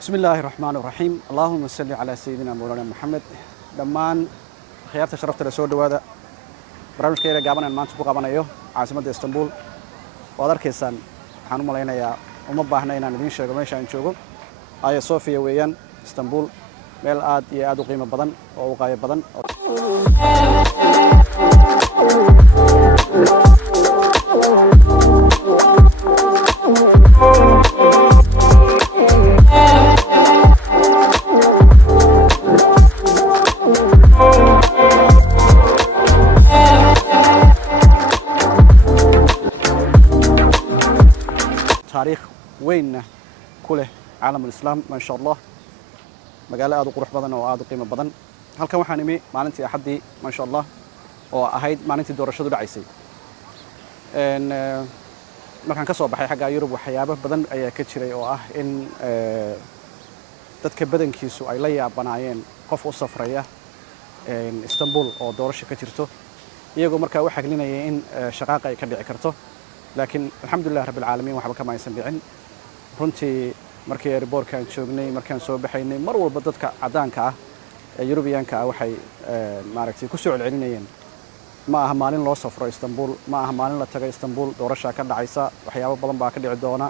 بسم الله الرحمن الرحيم اللهم صل على سيدنا مولانا محمد دمان خيارته شرفت la soo dhawaada barnaamijkeena gaaban aan maanta ku qabanayo caasimadda Istanbul waad arkaysaan waxaan u maleynayaa uma baahna inaan idin sheego meesha aan joogo Hagia Sophia weeyaan Istanbul meel aad iyo aad u qiimo badan oo u qaayb badan تاريخ وين كله عالم الإسلام ما شاء الله مقالة أدو قروح بدن وأدو قيمة بدن هل كان وحانيمي مالنتي أحدي ما شاء الله وأهيد مالنتي دور الشدود عيسي إن مركان كسو بحي حقا يوروب وحيابه بدن أي كتشري أو إن dadka badankiisu ay la yaabanayeen qof u safraya Istanbul oo doorasho ka jirto iyagoo markaa waxa gelinayay in shaqaaqa ay ka dhici karto laakiin alxamdulillah rabbil caalamiin waxba kama aysan dhicin runtii markii airportkan joognay markaan soo baxaynay mar walba dadka cadaanka ah ee Yurubiyaanka ah waxay maaragtay ku soo celinayeen ma aha maalin loo safro Istanbul ma aha maalin la tago Istanbul doorasho ka dhacaysa waxyaabo badan baa ka dhici doona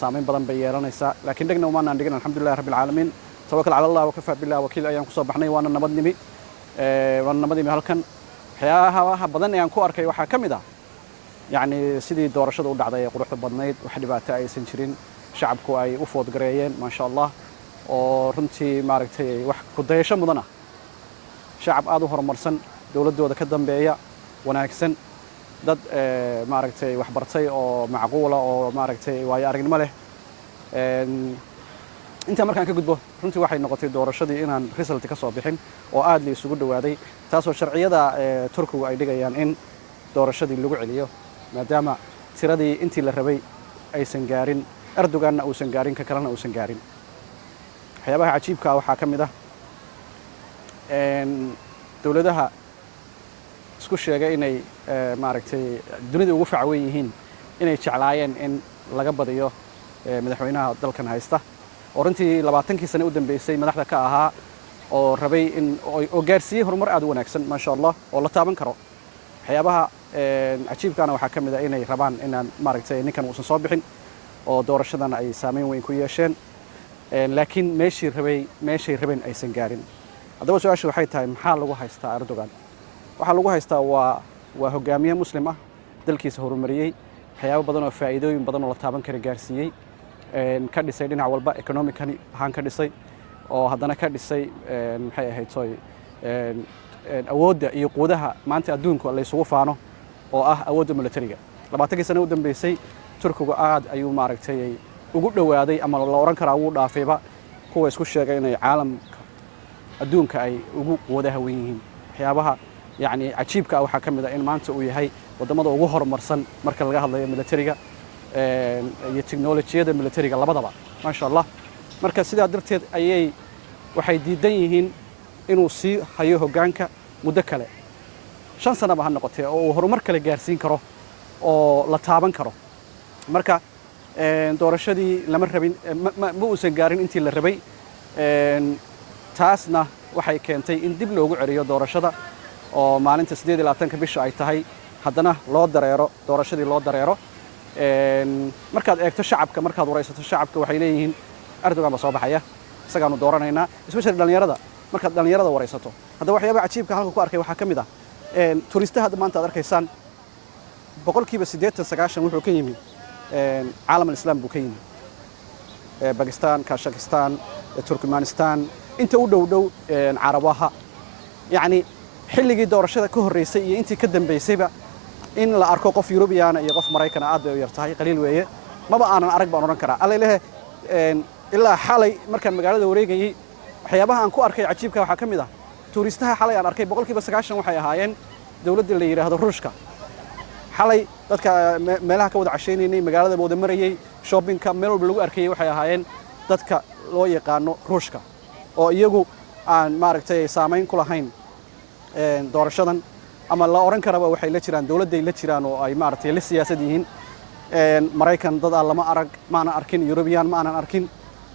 saameyn badan bay yeelanaysa laakiin dhagna uma aan dhigin alxamdulillah rabbil caalamiin tawakkal ala allah wa kafa billah wakiil ayaan ku soo baxnay waana nabadnimi halkan waxyaabaha badan ee aan ku arkay waxa kamid ah يعني سيدي دورشة ودع ضيق قروح بدنيد وحدي بعتاي سنشرين شعبكو أي وفود قريين ما شاء الله ورنتي ماركتي وح كديشة مدنا شعب آدو هرمرسن دولة دولة كدم بيا وناكسن ضد ماركتي وحبرتي أو معقولة أو ماركتي ويا أرجل ماله أنت مركان كجدبه رنتي واحد نقطة دورشة دي إن رسالة كصابحين وآد لي سجود وادي تاسو شرعية دا تركو أي دقيقة يعني إن دورشة دي اللي عليه maadaama tiradii intii la rabay aysan gaarin Erdoganna uusan gaarin ka kalena uusan gaarin waxyaabaha cajiibka ah waxa kamid ah dawladaha isku sheegay inay maaragtay dunida ugu facweyn yihiin inay jeclaayeen in laga badiyo madaxweynaha dalkan haysta oo runtii 20kii sano u dambeysay madaxda ka ahaa oo rabay in oo gaarsiiyay horumar aad u wanaagsan ma sha Allah oo la taaban karo waxyaabaha cajiibkana waxa kamid ah inay rabaan inaan maaragtay ninkan uusan soo bixin oo doorashadan ay saameyn weyn ku yeesheen laakiin meeshii rabeen aysan gaarin hadaba su'aashu waxay tahay maxaa lagu haystaa Erdogan waxa lagu haystaa waa hogaamiye muslim ah dalkiisa horumariyay waxyaabo badan oo faa'iidooyin badan oo la taaban kara gaarsiiyay ka dhisay dhinac walba economically ahaan ka dhisay oo haddana ka dhisay maxay ahayd soo awoodda iyo quudaha maanta adduunka la isugu faano oo ah awoodda militariga 20kii sano u dambeysay Turkigu aad ayuu maaragtay ugu dhawaaday ama la oran karaa uu dhaafayba kuwa isku sheegay inay caalamka adduunka ay ugu quudaha weyn yihiin waxyaabaha yani cajiibka waxa kamid ah in maanta uu yahay wadamada ugu horumarsan marka laga hadlayo militariga iyo teknolojiyada militariga labadaba ma sha Allah marka sidaa darteed ayay waxay diidan yihiin inuu sii hayo hoggaanka muddo kale 5 sano ba ha noqotay oo horumar kale gaarsiin karo oo la taaban karo marka doorashadii lama rabin ma uusan gaarin intii la rabay taasna waxay keentay in dib loogu celiyo doorashada oo maalinta 28 bisha ay tahay haddana loo dareero doorashadii loo dareero markaad eegto shacabka markaad waraysato shacabka waxay leeyihiin Erdogan ba soo baxaya isagaanu dooranaynaa especially dhalinyarada markaad dhalinyarada waraysato hadda waxyaabaha cajiibka halka ku arkay waxa kamid ah turistaha maanta aad arkaysaan boqolkiiba 80-90 wuxuu ka yimid caalam islaam buu ka yimid Pakistan Kazakhstan Turkmenistan inta u dhow Carabaha yani xilligii doorashada ka horeysay iyo intii ka dambeysayba in la arko qof Yurubiyaana iyo qof Mareykan aad bay u yartahay qaliil weeye maba aanan arag baan oran karaa alla ilaahay ilaa xalay markaan magaalada wareegayay waxyaabaha aan ku arkay cajiibka waxa kamid ah turistaha xalay aan arkay boqolkiiba 90 waxay ahaayeen dawladda la yiraahdo Ruushka xalay dadka meelaha ka wada casheynay magaalada wada marayay shoppingka meel walba lagu arkay waxay ahaayeen dadka loo yaqaano Ruushka oo iyagu aan maaragtay saameyn ku lahayn doorashadan ama la oran karaba waxay la jiraan dawladda ay la jiraan oo ay maaragtay la siyaasad yihiin Mareykan dad lama arag ma ana arkin European ma ana arkin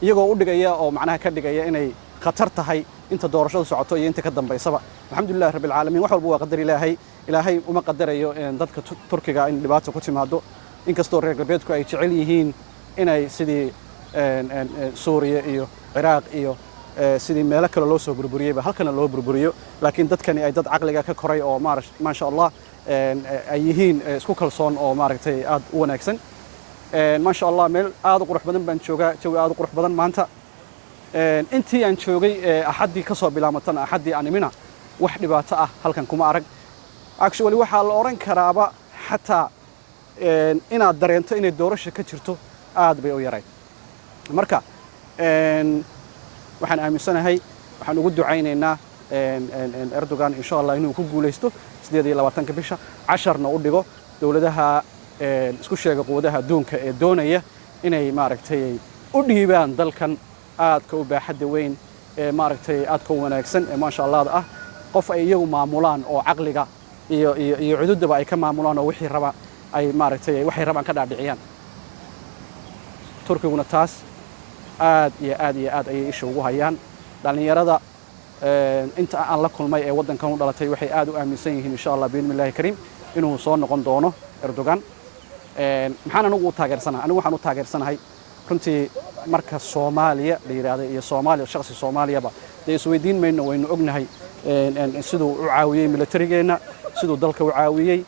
iyagoo u dhigaya oo macnaha ka dhigaya inay khatar tahay inta doorashadu socoto iyo inta ka dambaysaba alxamdulillahi rabbil caalamiin wax walba waa qadar ilaahay uma qadarayo dadka turkiga in dhibaato ku timaado inkastoo reer galbeedku ay jecel yihiin inay sidii suuriya iyo ciraaq iyo sidii meelo kale loo soo burburiyeyba halkana loo burburiyo laakiin dadkani ay dad caqliga ka koray oo maasha allah ay yihiin isku kalsoon oo maaragtay aad u wanaagsan maasha allah meel aad u qurux badan baan joogaa jawi aad u qurux badan maanta intii aan joogay axaddii ka soo bilaamatana axaddii aan imina wax dhibaato ah halkan kuma arag actually waxaa la oran karaaba xataa inaad dareento inay doorasho ka jirto aad bay u yarayd marka waxaan aaminsanahay waxaan ugu ducaynaynaa Erdogan insha Allah inuu ku guuleysto 28 bisha 10 u dhigo dawladaha isku sheega quwadaha adduunka ee doonaya inay maaragtay u dhiibaan dalkan aadka u baaxad weyn ee maaragtay aadka u wanaagsan ee maasha Allah ah qof ay iyagu maamulaan oo aqliga iyo cududaba ay ka maamulaan oo wixii raba ay maaragtay waxay rabaan ka dhaadhiciyaan turkiguna taas aad ayay isha ugu hayaan dhalinyarada inta aan la kulmay ee wadankan u dhalatay waxay aad u aaminsan yihiin insha Allah biidhnillaahi kariim inuu soo noqon doono Erdogan maxaan anigu u taageersanahay anigu waxaan u taageersanahay runtii marka Soomaaliya la yiraahdo iyo Soomaaliya shakhsi Soomaaliyaba de isweydiin mayno waynu ognahay sidoo u caawiyay militarigeena sidoo dalka u caawiyay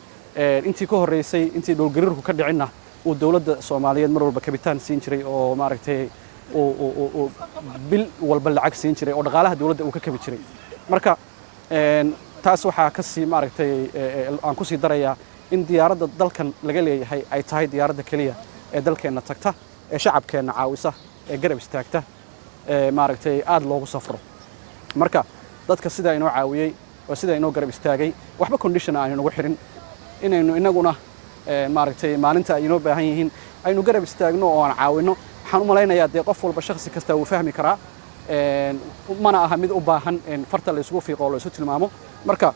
intii ka horeysay intii dhulgariirku ka dhicinna uu dawladda Soomaaliyeed mar walba kabitaan siin jiray oo maaragtay oo bil walba lacag siin jiray oo dhaqaalaha dawladda uu ka kabi jiray marka taas waxa ka sii maaragtay aan ku sii darayaa in diyaaradda dalkan laga leeyahay ay tahay diyaaradda kaliya ee dalkeena tagta ee shacabkeena caawisa ee garab istaagta maaragtay aad loogu safro marka dadka sida inoo caawiyay oo sida inoo garab istaagay waxba condition aan inagu xirin inaynu inaguna maaragtay maalinta ay inoo baahan yihiin aynu garab istaagno oo aan caawino waxaan u malaynayaa dee qof walba shakhsi kasta uu fahmi karaa mana aha mid u baahan farta la isugu fiiqo oo la isu tilmaamo marka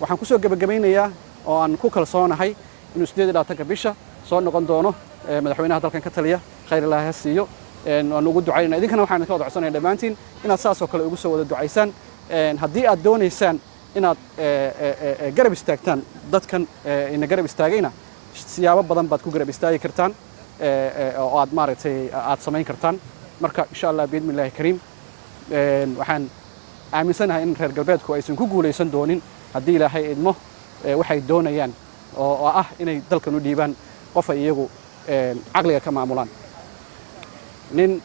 waxaan kusoo gabagabaynayaa oo aan ku kalsoonahay inuu 28 bisha soo noqon doono madaxweynaha dalkan ka taliya khayr ilaahay siiyo aan ugu ducaynaa idinkana waxaan ka wada codsanayaa dhammaantiin inaad saas oo kale ugu soo wada ducaysaan haddii aad doonaysaan inaad garab istaagtaan dadkan ina garab istaagayna siyaabo badan baad ku garab istaagi kartaan oo aad maaragtay aad samayn kartaan marka insha Allah biidhnillaahi kariim waxaan aaminsanahay in reer galbeedku aysan ku guuleysan doonin haddii ilaahay idmo waxay doonayaan oo ah inay dalkan u dhiibaan qof ay iyagu caqliga ka maamulaan nin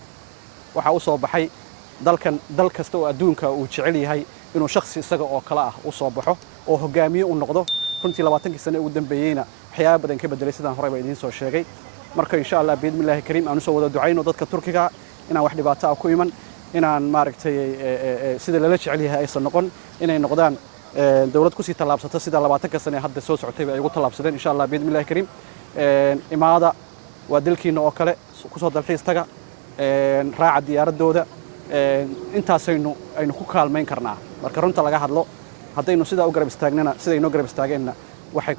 waxa u soo baxay dal kasta oo adduunka uu jecel yahay inuu shakhsi isaga oo kala ah u soo baxo oo hogaamiye u noqdo runtii 20 sano ugu dambeeyayna waxyaabo badan ka bedelay sidaan horeyba idiin soo sheegay marka insha Allah biidhnillaahi kariim aan soo wada ducayno dadka turkiga inaan wax dhibaato ah ku iman inaan maaragtay sida lala jecel yahay aysan noqon inay noqdaan dawlad ku sii talaabsato sida 20 sano hadda soo socotay ay ugu talaabsadeen insha Allah biidhnillaahi kariim imaada waa dalkiina oo kale ku soo dalxiis taga raaca diyaaradooda intaasaynu ku kaalmayn karnaa marka runta laga hadlo haddaynu sidaa u garab istaagnana sida inoo garab istaageenna waxay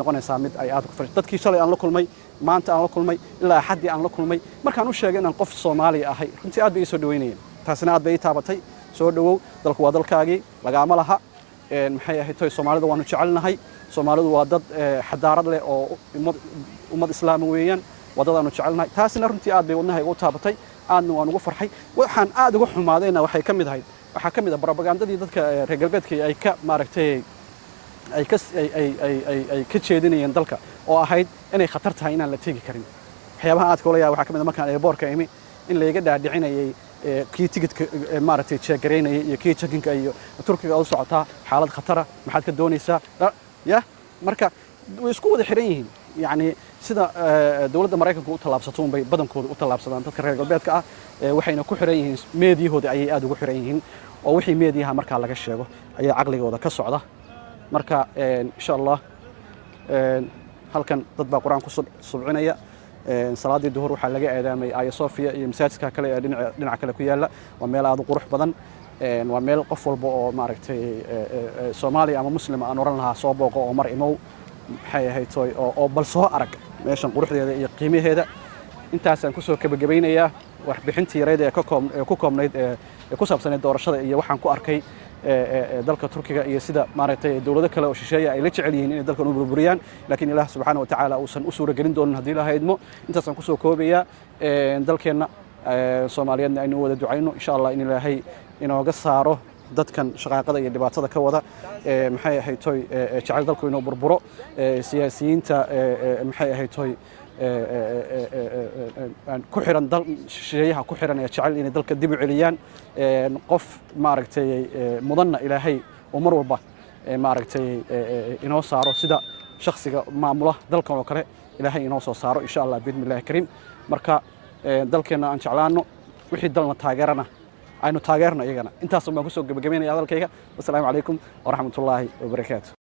noqonaysaa mid ay aad ku farxad dadkii shalay aan la kulmay maanta aan la kulmay ilaa axadii aan la kulmay markaan u sheegay inaan qof Soomaali ahay runtii aad bay soo dhaweynayeen taasina aad bay taabatay soo dhawow dalku waa dalkaagii lagaama laha maxay ahayd toy Soomaalida waanu jecelnahay Soomaalidu waa dad xadaarad leh oo ummad islaam weeyaan wadadaanu jecelnahay taasina runtii aad bay wadnahay ugu taabatay aadna waan ugu farxay waxaan aad ugu xumaadayna waxay ka mid ahayd waxa ka mid ah propagandadii dadka reer galbeedka ay ka maaragtay ay ka jeedinayeen dalka oo ahayd inay khatar tahay inaan la tegi karin waxyaabaha aad kula yaa waxa ka mid ah markaan airportka imi in layga dhaadhicinayay kii tigidhka maaragtay jeegareynayay iyo kii checkinka iyo turkiga u socotaa xaalad khatara maxaad ka doonaysaa ya marka way isku wada xiran yihiin يعني sida dawladda Mareykanka u talaabsato bay badankooda u talaabsadaan dadka reer galbeedka ah waxayna ku xiran yihiin meediyahooda ayay aad ugu xiran yihiin oo wixii meediyaha marka laga sheego ayaa aqligooda ka socda marka insha Allah halkan dad baa quraan ku subcinaya salaadii duhur waxa laga eedaamay Aya Sofia iyo masaajidka kale ee dhinaca kale ku yaala waa meel aad u qurux badan waa meel qof walba oo maaragtay Soomaali ama Muslim aan oran lahaa soo booqo oo mar imow maxay ahayd oo bal soo arag meeshan quruxdeeda iyo qiimaheeda intaasaan kusoo gebagabaynayaa warbixintii yareed ee ku koobnayd ee ku saabsaneyd doorashada iyo waxaan ku arkay dalka Turkiga iyo sida maaragtay dawlado kale oo shisheeye ay la jecel yihiin inay dalkan u burburiyaan laakiin Ilaah subxaanahu wa tacaala uusan u suura gelin doonin haddii Ilaahay idmo intaasaan kusoo koobayaa dalkeenna Soomaaliyeedna aynu wada ducayno insha Allah in Ilaahay inooga saaro dadkan shaqaaqada iyo dhibaatada ka wada maxay ahayd toy jacayl dalku inuu burburo siyaasiyiinta maxay ahayd toy ku xiran dal shisheeyaha ku xiran ee jacayl inay dalka dib u celiyaan qof maaragtay mudanna Ilaahay oo mar walba maaragtay inoo saaro sida shakhsiga maamula dalkan oo kale Ilaahay inoo soo saaro insha Allah bismillaah kariim marka dalkeena aan jeclaano wixii dalna taageerana aynu taageerno iyagana intaas ma ku soo gabagabeynaya hadalkayga wassalaamu calaykum waraxmatullaahi wabarakaatuh